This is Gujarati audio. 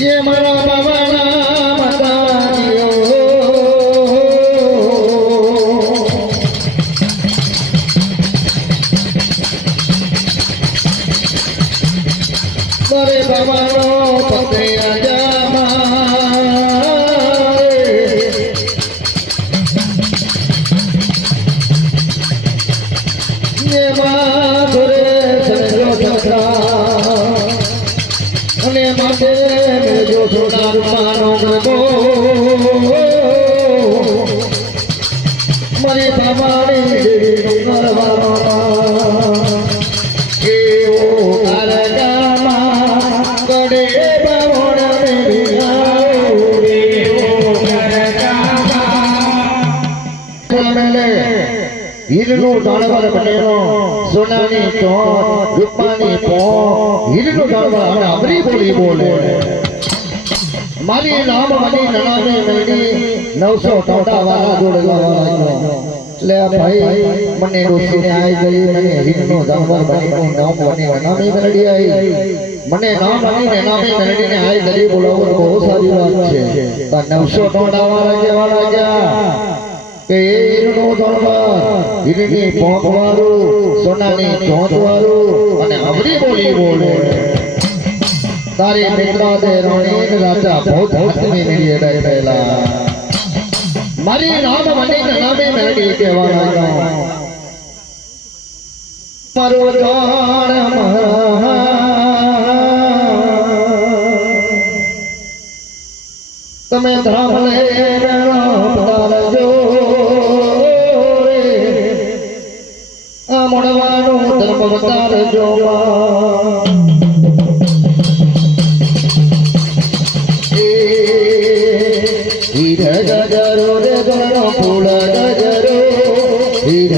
ये मरा बाबा मतानियो मरे बाबा नो पते आजामा ये माधुरे संजो छत्रा અને માટે મેજો સોના રૂપાનો ગરબો મારી બાબાની દેવીનું કરવાનો એવો તારકામાં કડે બાવણ મેળાવો એવો તારકામાં હીરનું જાણવર બનેલો સોનાની ચોટ રૂપાની પોટ હીરનું જાણવર અને અમરી બોલી બોલે મારી નામ મની નણાને મેળી 900 ટોટા વાળા જોડે લાવવાનો લે ભાઈ મને ડોસીને આઈ ગઈ મને હીરનું જાણવર બનેલો નામ બની નણાની મેળી આવી મને નામ બનીને નામે મેળીને આઈ ગઈ બોલાવો બહુ સારી વાત છે 900 ટોટા વાળા કેવા લાગ્યા કે હીરનો દરબાર હીરની પોંખવાળું સોનાની ચોંચવાળું અને અમરી બોલી બોલે તારી મિત્રા દે રણીન રાજા ભોત હાથની મેળીએ બેઠેલા મારી નામ મને નામે મેળી કહેવા લાગ્યા મારો જાણ તમે ધામ લે પધારજો મોડવાનું ધર્મ બતારજો હીર ગજરો રે ગણો ફૂલ ગજરો હીર